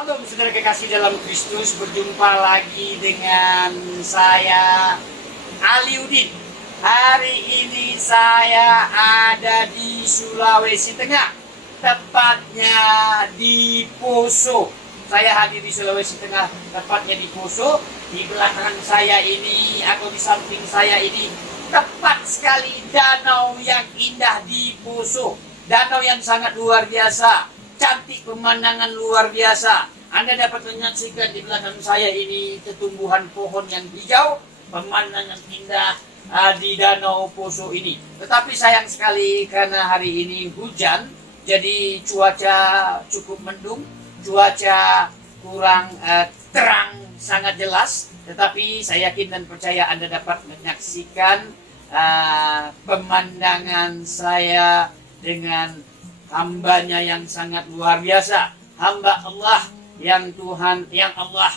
Salam saudara kekasih dalam Kristus, berjumpa lagi dengan saya Aliudin. Hari ini saya ada di Sulawesi Tengah, tepatnya di Poso. Saya hadir di Sulawesi Tengah, tepatnya di Poso. Di belakang saya ini atau di samping saya ini tepat sekali danau yang indah di Poso. Danau yang sangat luar biasa. Cantik, pemandangan luar biasa. Anda dapat menyaksikan di belakang saya ini tumbuhan pohon yang hijau, pemandangan indah di Danau Poso ini. Tetapi sayang sekali karena hari ini hujan, jadi cuaca cukup mendung, cuaca kurang terang, sangat jelas. Tetapi saya yakin dan percaya Anda dapat menyaksikan pemandangan saya dengan hambanya yang sangat luar biasa, hamba Allah yang Tuhan, yang Allah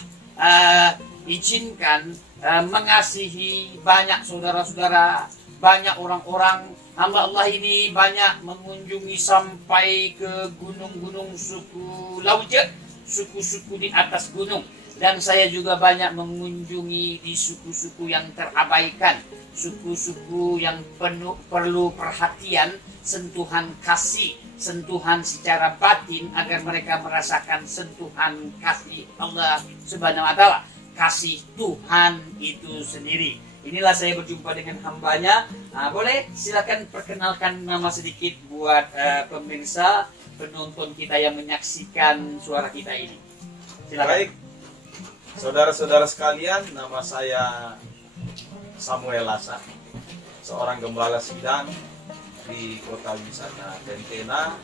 izinkan mengasihi banyak saudara-saudara, banyak orang-orang. Hamba Allah ini banyak mengunjungi sampai ke gunung-gunung suku Lauje, suku-suku di atas gunung. Dan saya juga banyak mengunjungi di suku-suku yang terabaikan, suku-suku yang perlu perhatian, sentuhan kasih, sentuhan secara batin agar mereka merasakan sentuhan kasih Allah Subhanahu wa Ta'ala, kasih Tuhan itu sendiri. Inilah saya berjumpa dengan hambanya. Boleh silakan perkenalkan nama sedikit buat pemirsa, penonton kita yang menyaksikan suara kita ini. Silakan. Baik, saudara-saudara sekalian, nama saya Samuel Lasa, seorang gembala sidang di Kota Wisata Tentena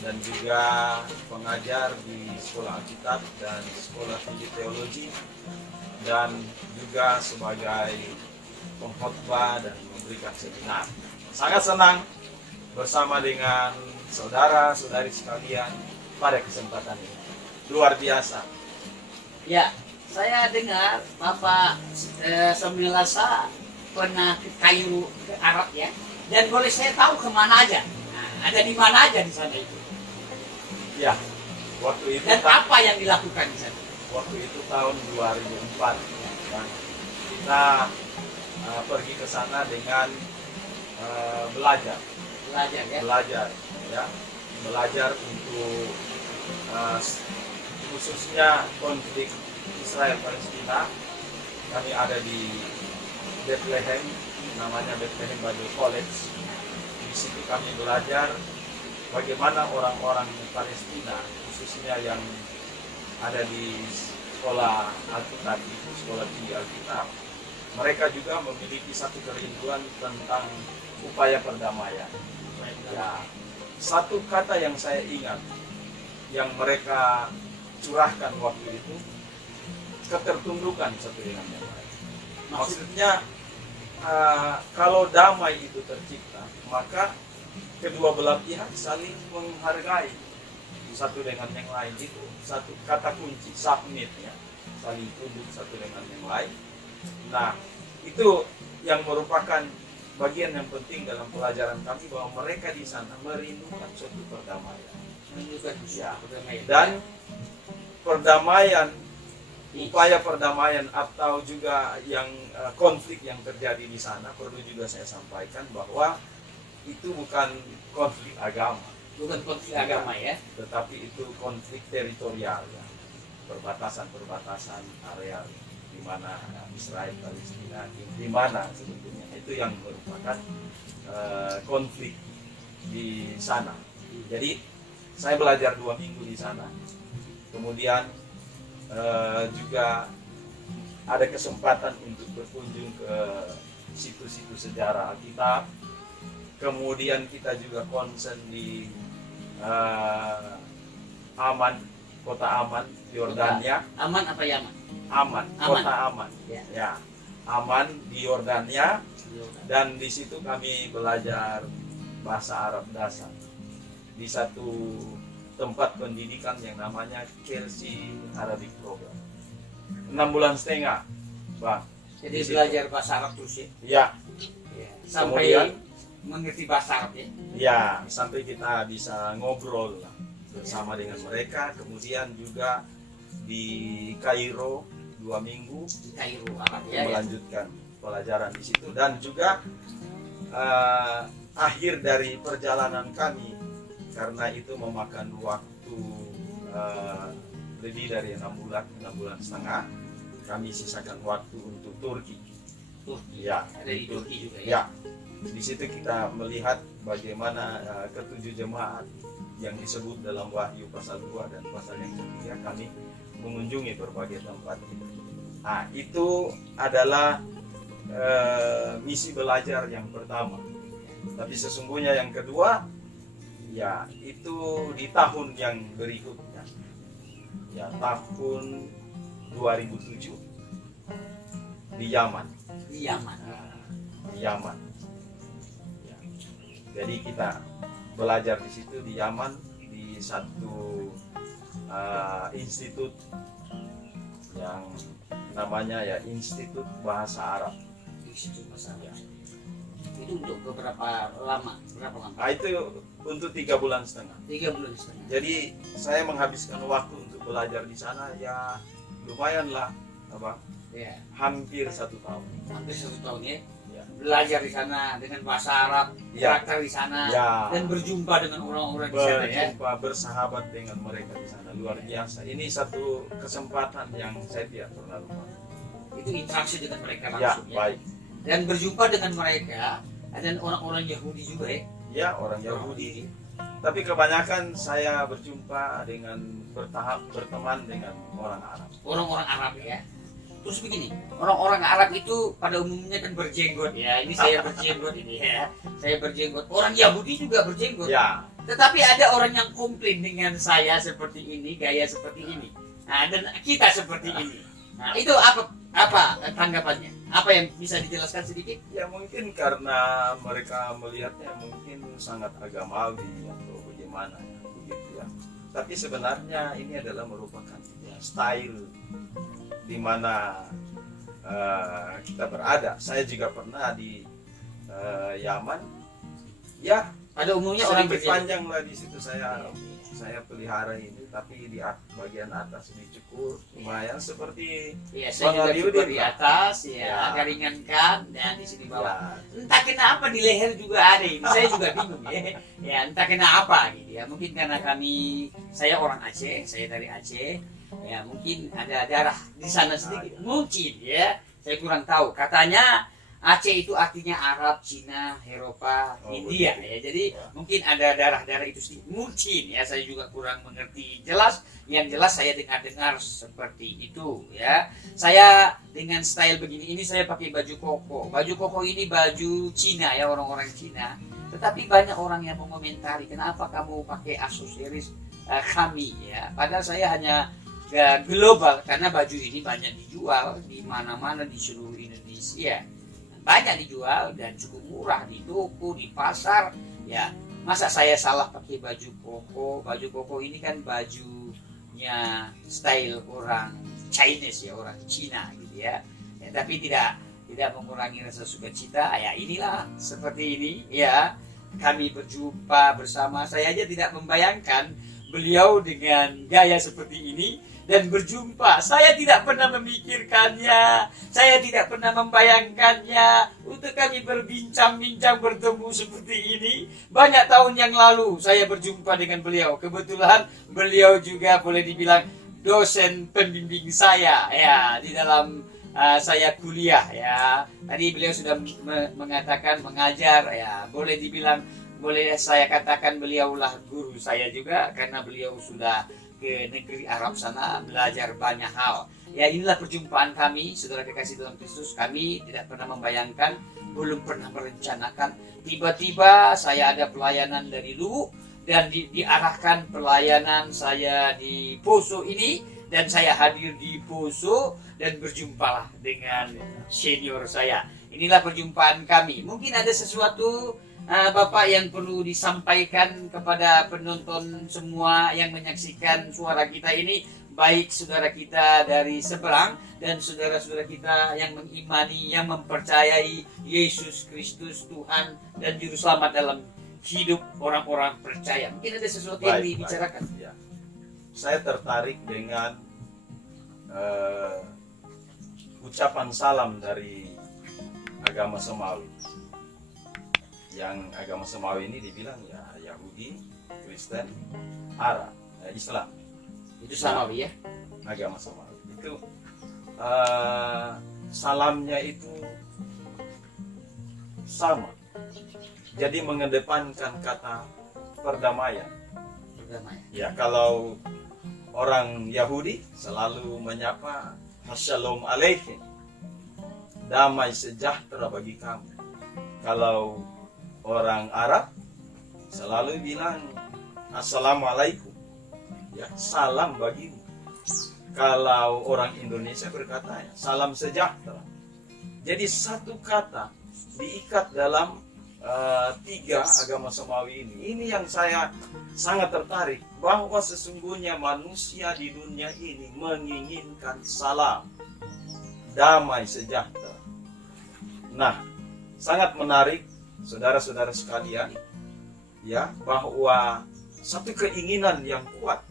dan juga pengajar di Sekolah Alkitab dan Sekolah Tinggi Teologi, dan juga sebagai pengkhotbah dan memberikan seminar. Sangat senang bersama dengan saudara-saudari sekalian pada kesempatan ini. Luar biasa. Ya, saya dengar Bapak Samuel Lasa pernah ke Kairo, ke Arab ya. Dan boleh saya tahu kemana aja? Ada di mana aja di sana itu? Ya, waktu itu Dan apa yang dilakukan di sana? waktu itu tahun 2004, dan kita pergi ke sana dengan belajar belajar untuk khususnya konflik Israel Palestina. Kami ada di Bethlehem, namanya Bethlehem Bible College. Di situ kami belajar bagaimana orang-orang Palestina, khususnya yang ada di sekolah Alkitab, itu sekolah tinggi Alkitab, mereka juga memiliki satu kerinduan tentang upaya perdamaian. Ya, satu kata yang saya ingat yang mereka curahkan waktu itu, ketertundukan satu dengan yang lain. Maksudnya kalau damai itu tercipta, maka kedua belah pihak saling menghargai satu dengan yang lain. Itu satu kata kunci, submit ya, saling tunduk satu dengan yang lain. Nah, itu yang merupakan bagian yang penting dalam pelajaran kami, bahwa mereka di sana merindukan suatu perdamaian. Ya. Dan perdamaian, upaya perdamaian atau juga yang konflik yang terjadi di sana, perlu juga saya sampaikan bahwa itu bukan konflik agama. Bukan konflik agama ya? Tetapi itu konflik teritorial ya. Perbatasan area di mana Israel Palestina, di mana sebetulnya itu yang merupakan konflik di sana. Jadi saya belajar 2 minggu di sana. Kemudian juga ada kesempatan untuk berkunjung ke situs-situs sejarah Alkitab. Kemudian kita juga konsen di Aman, kota Aman, Yordania. Aman apa Yaman? Aman, kota Aman. Ya. Ya, Aman di Yordania. Dan di situ kami belajar bahasa Arab dasar di satu tempat pendidikan yang namanya Chelsea Arabic Program. 6 bulan setengah, Bang. Jadi belajar bahasa Arab terus ya? Ya. Sampai Kemudian mengerti bahasa Arab ya? Ya, sampai kita bisa ngobrol lah bersama dengan mereka. Kemudian juga di Kairo 2 minggu Di Kairo Arab ya. melanjutkan pelajaran di situ, dan juga akhir dari perjalanan kami, karena itu memakan waktu lebih dari 6 bulan setengah, kami sisakan waktu untuk Turki. Turki. Ya, Ada di Turki juga ya. ya. Di situ kita melihat bagaimana ketujuh jemaat yang disebut dalam Wahyu pasal 2 dan pasal yang ketiga, kami mengunjungi berbagai tempat. Nah, itu adalah misi belajar yang pertama. Tapi sesungguhnya yang kedua, ya itu di tahun yang berikutnya, ya tahun 2007 di Yaman. Di Yaman. Di Yaman. Ya. Jadi kita belajar di situ di Yaman, di satu institut yang namanya ya Institut Bahasa Arab. Di situ masalah. Itu untuk beberapa lama? Berapa lama? Nah, itu untuk 3 bulan setengah. 3 bulan setengah. Jadi saya menghabiskan waktu untuk belajar di sana ya lumayan lah, apa? Ya, Hampir 1 tahun. hampir 1 tahun ya. Ya. Belajar di sana dengan bahasa Arab, Ya. karakter di sana, Ya. dan berjumpa dengan orang-orang di sana ya. Berjumpa, bersahabat dengan mereka di sana, luar biasa. Ini satu kesempatan yang saya tidak pernah lupa. Itu interaksi dengan mereka Ya, langsung ya. baik. Dan berjumpa dengan mereka dan orang-orang Yahudi juga ya. Ya, orang Yahudi. Tapi kebanyakan saya berjumpa dengan berteman dengan orang Arab. Orang-orang Arab ya. Terus begini, orang-orang Arab itu pada umumnya kan berjenggot ya. Ini saya berjenggot ini ya. Saya berjenggot. Orang Yahudi juga berjenggot. Ya, Tetapi ada orang yang komplain dengan saya seperti ini, gaya seperti ini. Nah, dan kita seperti ini. Nah, itu apa tanggapannya? Apa yang bisa dijelaskan sedikit? ya mungkin karena mereka melihatnya mungkin sangat agamawi atau bagaimana ya, begitu ya. Tapi sebenarnya ini adalah merupakan ya, style di mana kita berada. Saya juga pernah di Yaman. Ya, Pada umumnya orang sedikit berjenggot. panjang lah di situ saya pelihara ini, tapi di bagian atas dicukur lumayan seperti Iya, saya Bang juga Aliudin, cukur di Pak. atas ya, Ya. agak ringankan dan di sini bawah. ya, Entah kenapa di leher juga ada ini, saya juga bingung ya. Ya entah kenapa gitu ya. Mungkin karena saya orang Aceh, saya dari Aceh. Ya mungkin ada darah di sana sedikit, mungkin ya. Saya kurang tahu. Katanya Aceh itu artinya Arab, Cina, Eropa, Oh, India betul. ya. Jadi mungkin ada darah-darah itu sedikit. Mungkin ya, saya juga kurang mengerti jelas. Yang jelas saya dengar-dengar seperti itu ya. Saya dengan style begini, ini saya pakai baju koko. Baju koko ini baju Cina ya, orang-orang Cina. Tetapi banyak orang yang mengomentari, kenapa kamu pakai aksesoris kami ya. Padahal saya hanya global, karena baju ini banyak dijual di mana-mana di seluruh Indonesia. Banyak dijual dan cukup murah di toko, di pasar ya. Masa saya salah pakai baju koko? Baju koko ini kan bajunya style orang Chinese ya, orang Cina gitu ya. Tapi tidak mengurangi rasa sukacita ya. Inilah seperti ini ya, kami berjumpa bersama. Saya aja tidak membayangkan beliau dengan gaya seperti ini dan berjumpa. Saya tidak pernah memikirkannya, saya tidak pernah membayangkannya untuk kami berbincang-bincang, bertemu seperti ini. Banyak tahun yang lalu saya berjumpa dengan beliau. Kebetulan beliau juga boleh dibilang dosen pembimbing saya ya di dalam saya kuliah ya. Tadi beliau sudah mengatakan mengajar ya, boleh dibilang, boleh saya katakan beliaulah guru saya juga, karena beliau sudah ke negeri Arab sana belajar banyak hal. Ya inilah perjumpaan kami, saudara kekasih dalam Kristus. Kami tidak pernah membayangkan, belum pernah merencanakan. Tiba-tiba saya ada pelayanan dari Luwu dan diarahkan pelayanan saya di Poso ini, dan saya hadir di Poso dan berjumpalah dengan senior saya. Inilah perjumpaan kami. Mungkin ada sesuatu Bapak yang perlu disampaikan kepada penonton semua yang menyaksikan suara kita ini, baik saudara kita dari seberang dan saudara-saudara kita yang mengimani, yang mempercayai Yesus Kristus Tuhan dan Juru Selamat dalam hidup orang-orang percaya. Mungkin ada sesuatu yang dibicarakan. Ya. Saya tertarik dengan eh, ucapan salam dari agama Semawi. Yang agama Semawi ini dibilang ya Yahudi, Kristen, Arab, Islam. Itu Samawi ya. Agama Semawi itu salamnya itu sama. Jadi mengedepankan kata perdamaian. Perdamaian. Ya, kalau orang Yahudi selalu menyapa Shalom Alaikum, damai sejahtera bagi kamu. Kalau orang Arab selalu bilang Assalamualaikum, ya, salam bagimu. Kalau orang Indonesia berkata salam sejahtera. Jadi satu kata diikat dalam tiga agama Semawi ini. Ini yang saya sangat tertarik, bahwa sesungguhnya manusia di dunia ini menginginkan salam, damai sejahtera. Nah, sangat menarik saudara-saudara sekalian, ya, bahwa satu keinginan yang kuat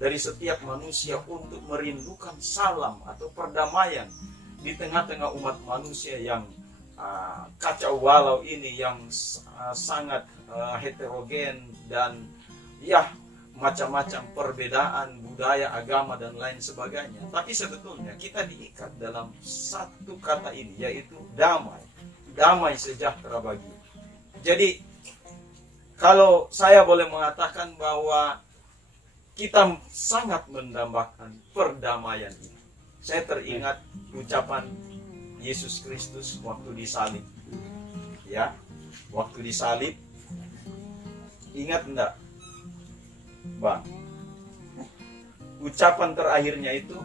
dari setiap manusia untuk merindukan salam atau perdamaian di tengah-tengah umat manusia yang kacau balau ini, yang sangat heterogen dan ya macam-macam perbedaan budaya, agama dan lain sebagainya. Tapi sebetulnya kita diikat dalam satu kata ini, yaitu damai, damai sejahtera bagi. Jadi kalau saya boleh mengatakan bahwa kita sangat mendambakan perdamaian ini. Saya teringat ucapan Yesus Kristus waktu disalib. Ya, waktu disalib, ingat enggak, Bang? Ucapan terakhirnya itu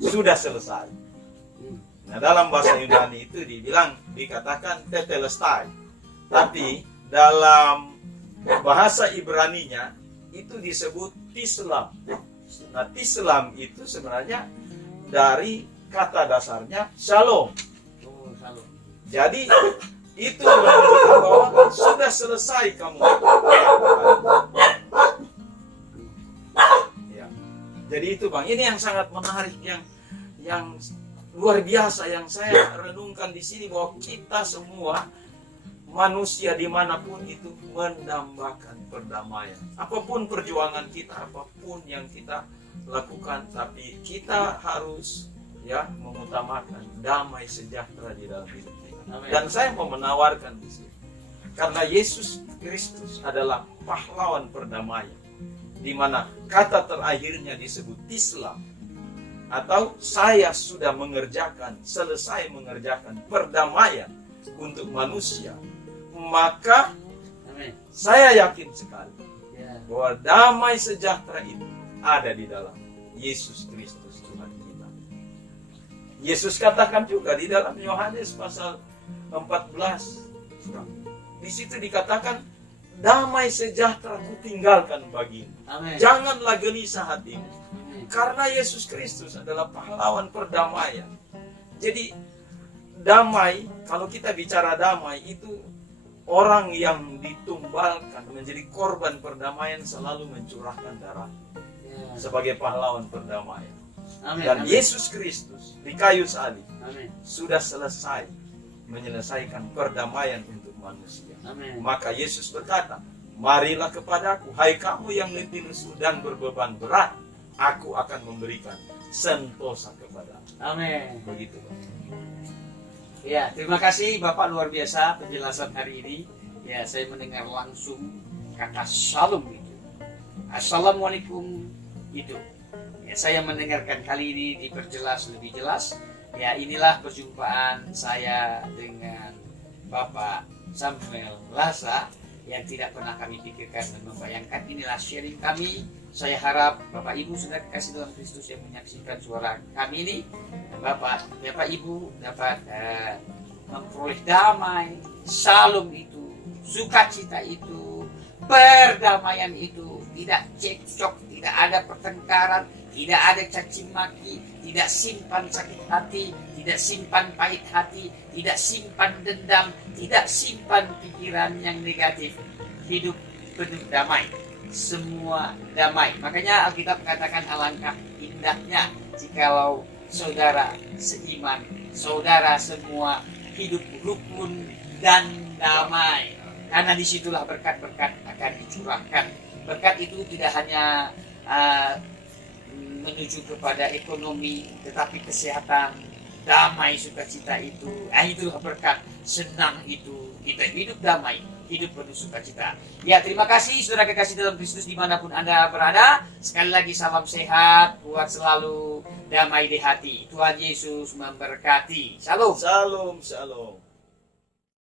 sudah selesai. Nah, dalam bahasa Yunani itu dikatakan tetelestai. Tapi dalam bahasa Ibraninya itu disebut tislam. Nah, tislam itu sebenarnya dari kata dasarnya shalom. Oh, shalom. Jadi itu menunjukkan bahwa sudah selesai kamu. Ya. Jadi itu, Bang, ini yang sangat menarik, yang luar biasa yang saya renungkan di sini, bahwa kita semua manusia dimanapun itu mendambakan perdamaian. Apapun perjuangan kita, apapun yang kita lakukan, tapi kita harus ya mengutamakan damai sejahtera di dalam hidup kita. Amen. Dan saya mau menawarkan di sini, karena Yesus Kristus adalah pahlawan perdamaian, di mana kata terakhirnya disebut Islam, atau saya sudah selesai mengerjakan perdamaian untuk manusia. Maka amen, saya yakin sekali bahwa damai sejahtera itu ada di dalam Yesus Kristus Tuhan kita. Yesus katakan juga di dalam Yohanes pasal 14, di situ dikatakan, damai sejahtera kutinggalkan bagimu. Amen. Janganlah gelisah hatimu. Amen. Karena Yesus Kristus adalah pahlawan perdamaian. Jadi damai, kalau kita bicara damai, itu orang yang ditumbalkan menjadi korban perdamaian selalu mencurahkan darah sebagai pahlawan perdamaian. Amen. Dan amen, Yesus Kristus di kayu salib sudah selesai menyelesaikan perdamaian untuk manusia. Amen. Maka Yesus berkata, marilah kepadaku, hai kamu yang letih lesu dan berbeban berat, aku akan memberikan sentosa kepadamu. Amin. Begitu, Pak. Ya, terima kasih Bapak, luar biasa penjelasan hari ini. Ya, saya mendengar langsung kata shalom itu. Assalamualaikum itu. Ya, saya mendengarkan kali ini diperjelas lebih jelas. Ya, inilah perjumpaan saya dengan Bapak Samuel Lasa yang tidak pernah kami pikirkan dan membayangkan. Inilah sharing kami. Saya harap Bapak Ibu sudah dikasih dalam Kristus yang menyaksikan suara kami ini, dan Bapak Ibu dapat memperoleh damai, shalom itu, sukacita itu, perdamaian itu, tidak cekcok, tidak ada pertengkaran, tidak ada caci maki, tidak simpan sakit hati, tidak simpan pahit hati, tidak simpan dendam, tidak simpan pikiran yang negatif. Hidup penuh damai, semua damai. Makanya Alkitab katakan alangkah indahnya jikalau saudara seiman, saudara semua hidup rukun dan damai. Karena disitulah berkat-berkat akan dicurahkan. Berkat itu tidak hanya menuju kepada ekonomi, tetapi kesehatan, damai, sukacita itu. Itulah berkat. Senang itu kita hidup damai, hidup penuh sukacita. Ya, terima kasih saudara kekasih dalam Kristus dimanapun Anda berada. Sekali lagi salam sehat, kuat selalu, damai di hati. Tuhan Yesus memberkati. Shalom. Shalom, shalom.